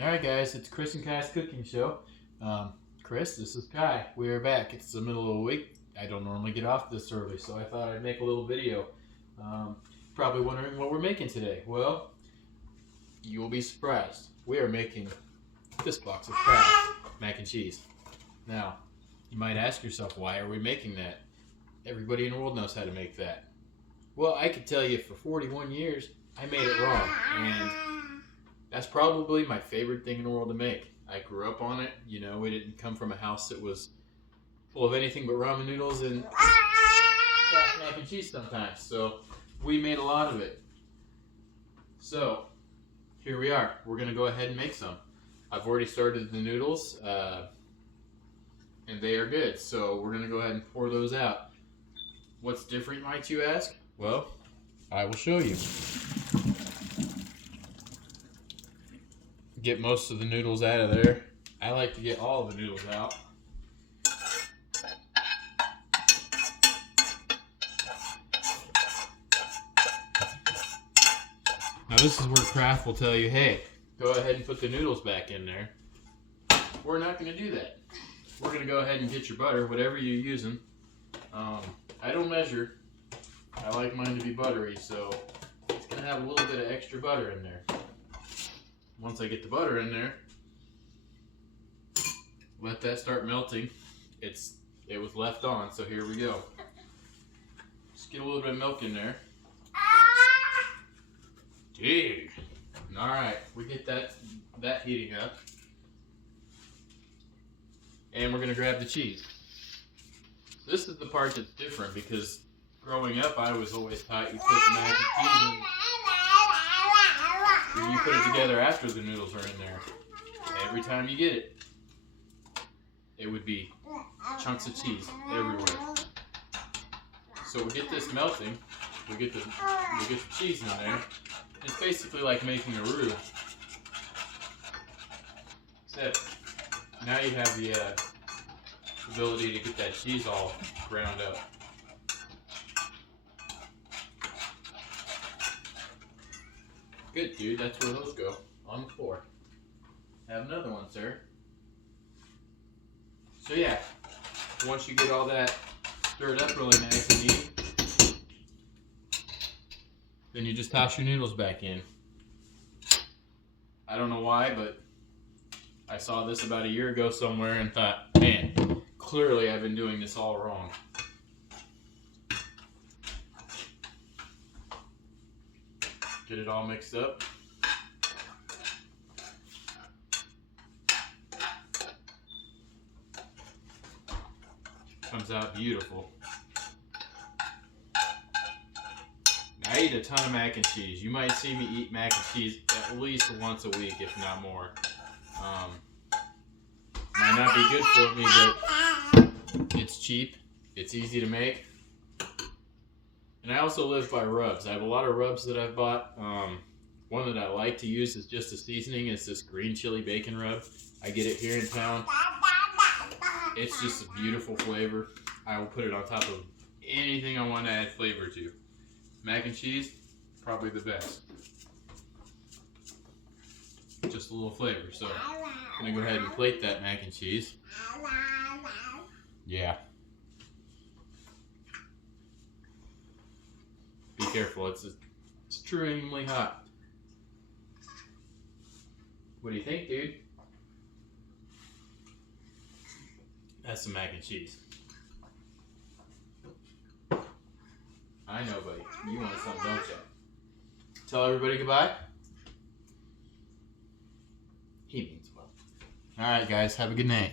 Alright guys, it's Chris and Kai's cooking show. Chris, this is Kai. We are back. It's the middle of the week. I don't normally get off this early, so I thought I'd make a little video. Probably wondering what we're making today. Well, you will be surprised. We are making this box of Kraft mac and cheese. Now, you might ask yourself, why are we making that? Everybody in the world knows how to make that. Well, I could tell you for 41 years, I made it wrong, and that's probably my favorite thing in the world to make. I grew up on it. You know, we didn't come from a house that was full of anything but ramen noodles and Kraft mac and cheese sometimes. So we made a lot of it. So here we are. We're going to go ahead and make some. I've already started the noodles, and they are good. So we're going to go ahead and pour those out. What's different, might you ask? Well, I will show you. Get most of the noodles out of there. I like to get all of the noodles out. Now this is where Kraft will tell you, hey, go ahead and put the noodles back in there. We're not going to do that. We're going to go ahead and get your butter, whatever you're using. I don't measure. I like mine to be buttery, so it's going to have a little bit of extra butter in there. Once I get the butter in there, let that start melting. It was left on, so here we go. Just get a little bit of milk in there. Dude. Alright, we get that heating up. And we're going to grab the cheese. This is the part that's different because growing up I was always taught you put the mac and cheese in. You put it together after the noodles are in there. Every time you get it, it would be chunks of cheese everywhere. So we get this melting. We get the cheese in there. It's basically like making a roux. Except now you have the ability to get that cheese all ground up. Good, dude. That's where those go. On the floor. Have another one, sir. So yeah, once you get all that stirred up really nice and neat, then you just toss your noodles back in. I don't know why, but I saw this about a year ago somewhere and thought, man, clearly I've been doing this all wrong. Get it all mixed up. Comes out beautiful. Now, I eat a ton of mac and cheese. You might see me eat mac and cheese at least once a week, if not more. Might not be good for me, but it's cheap. It's easy to make. And I also live by rubs. I have a lot of rubs that I've bought. One that I like to use is just a seasoning. It's this green chili bacon rub. I get it here in town. It's just a beautiful flavor. I will put it on top of anything I want to add flavor to. Mac and cheese, probably the best. Just a little flavor. So I'm going to go ahead and plate that mac and cheese. Yeah. Be careful, it's extremely hot. What do you think, dude? That's some mac and cheese. I know, buddy. You want some, don't you? Tell everybody goodbye. He means well. Alright, guys. Have a good night.